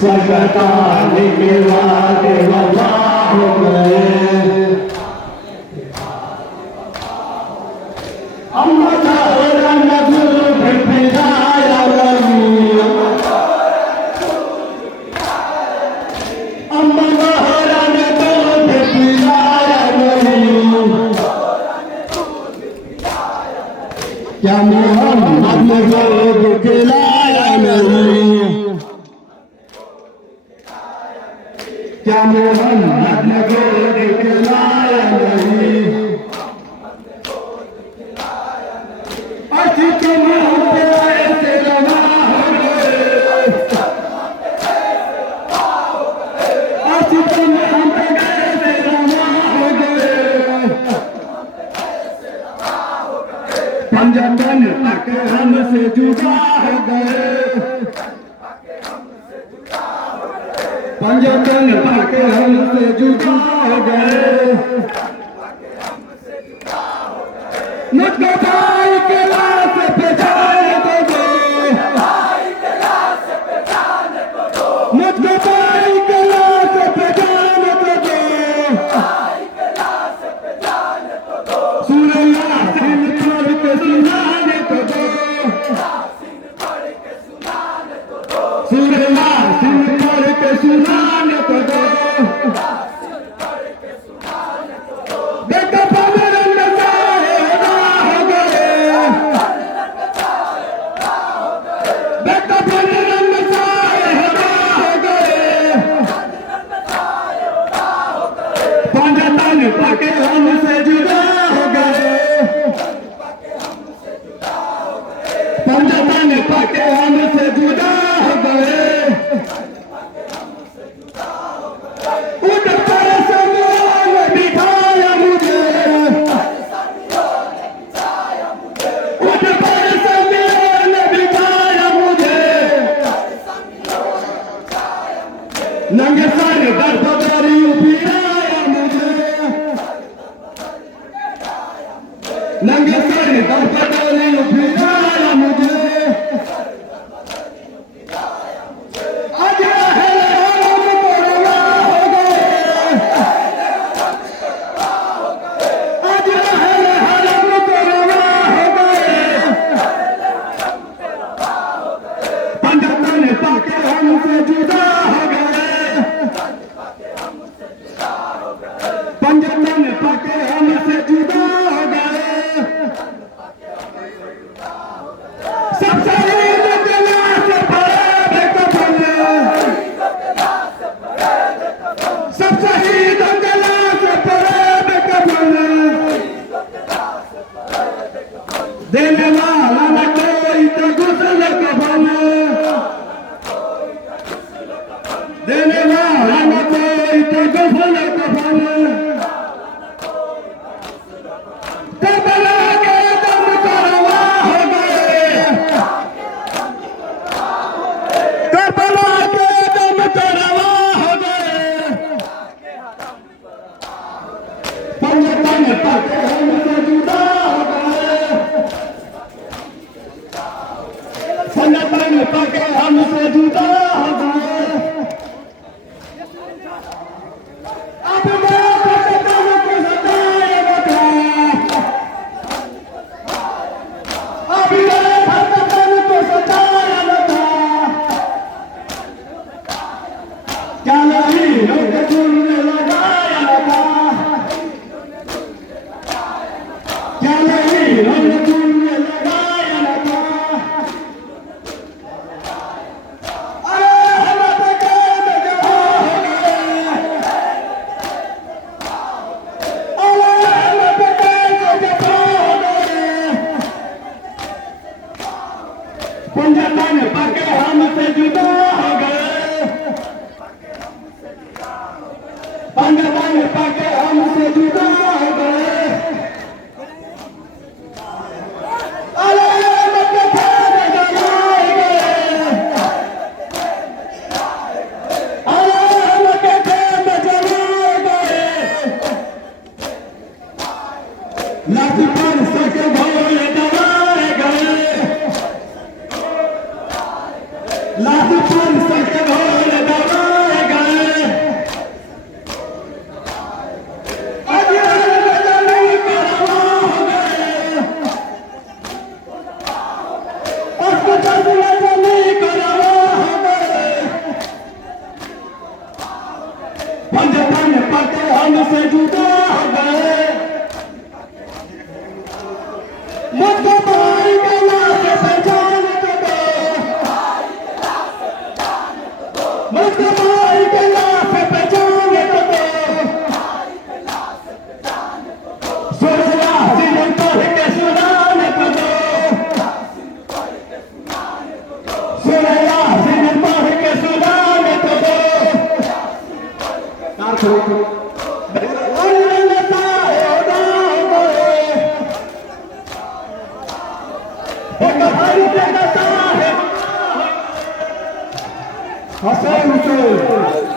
सकता निकला के वफा हो गए अम्मा रंग फिराया रही अम्मा रंग फिराया रही क्या मोहम्मद को खिलाया नहीं क्या मोहम्मद को खिलाया नहीं अच्छी तुम पे ऐसे रवा हो गए अच्छी तुम पे ऐसे रवा हो गए पंजाबन तक हमसे जुदा हो गए पंजाबन तक हमसे जुदा हो गए मुझको भाई के लाश पे जाने को दो मुझको भाई के लाश पे जाने को दो सूरया सिंह पढ़ के सुनाने को दो सूरया सिंह पढ़ के सुनाने को दो बेटा पवन नचाए हो गए बेटा पवन नचाए हो गए पंजाबन पाके हमसे जुदा हो गए पंजाबन पाके हमसे जुदा हो गए उठ पर समान बिठाया मुझे उठ पर समान बिठाया मुझे नंगे सर दर्द फिराया मुझे नंगे सर दर्द फिराया मुझे आज हम कोरवा हो गए आज हम कोरवा हो गए पंजाबन पाके हमसे जुदा हो गए पंजाबन पाके हमसे जुदा हो गए सब शहीद के लाश पड़े कफन सब शहीद के लाश पड़े कफन देने वाला न कोई तो गुस्ल कफन देने वाला न कोई तो गुस्ल कफन करबला के दम करवा हो गए करबला के दम करवा हो गए पंजाबन पाके हमसे जुदा हो गए पंजाबन पाके हमसे जुदा हो गए अब मैं पंजाबन को सताए बता अब मैं पंजाबन को सताए बता क्या नहीं लोग चुनने लगाया था क्या नहीं लोग चुनने लगाया था अरे हम तो जहाँ हो गए अरे हम तो जहाँ हो गए पंजाबन पाके हमसे जुदा हो गए पंजाबन पाके हमसे जुदा हो गए लाठी पर सके भोले दबाए गए, लाठी पर सके भोले दबाए गए। अज्ञान नहीं करवा हो गए, अस्पताल नहीं करवा हो गए। पंजतन पटे हमसे जुदा हो गए, मुझको भाई के लाश पहचान तो दो, मुझको भाई के लाश पहचान तो दो। सुरया सीजन पढ़ के सुनाने तो दो, सुरया सीजन पढ़ के सुनाने तो दो। हसन